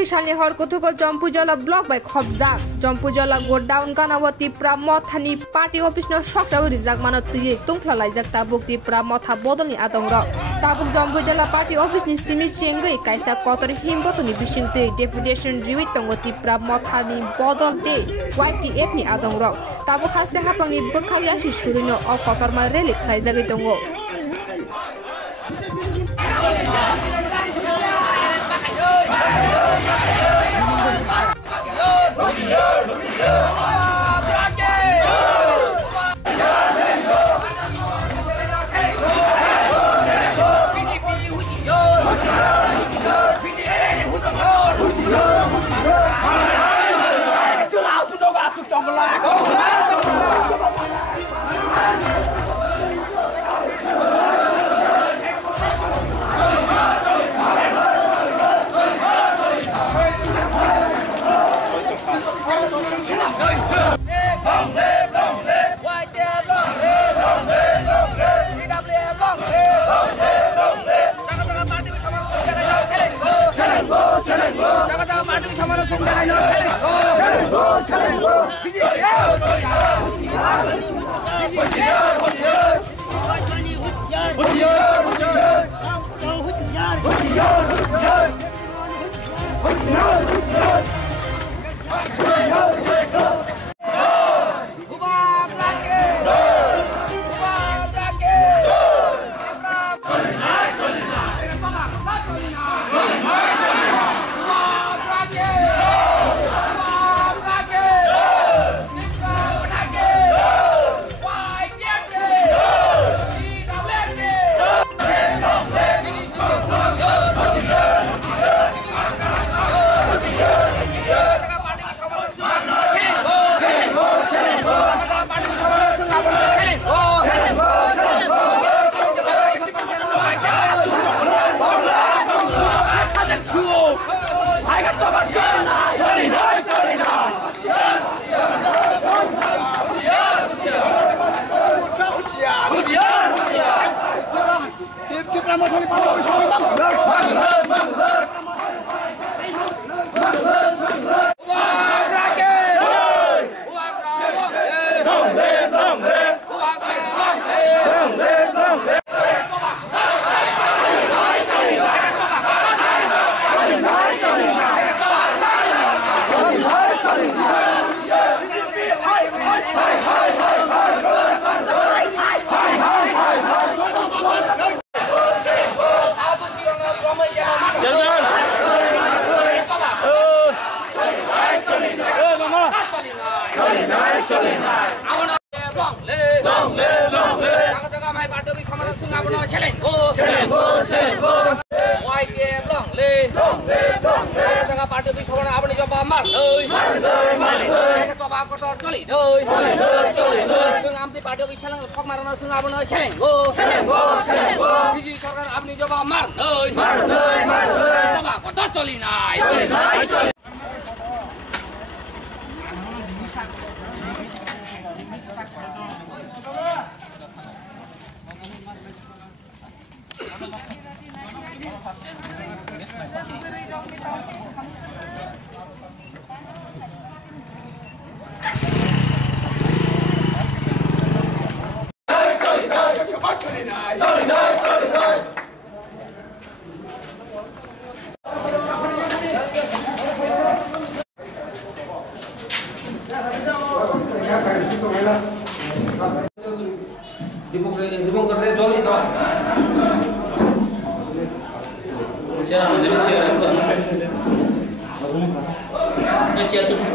शक्तिशाली हरकुथुको जम्पुजला block by खब्जा जम्पुजला godown कानावती प्रामथानी party office न सक्टाउ रिजाक मान तुये तुंफ्ला लाइजाक ताबुक ती प्रामथा बदलनि आदङ र ताबुक जम्पुजला पार्टी अफिस नि सिमि चेंगै काइसा कतर हिमबतनि बिसिंते डेपुटेसन रिवि तंगति प्रामथानि बदलते YTF नि आदङ र ताबुक खास्ते हापंनि बखायासि सुरुनो अ कतरमा रेलि खाइजागै दंगो Ini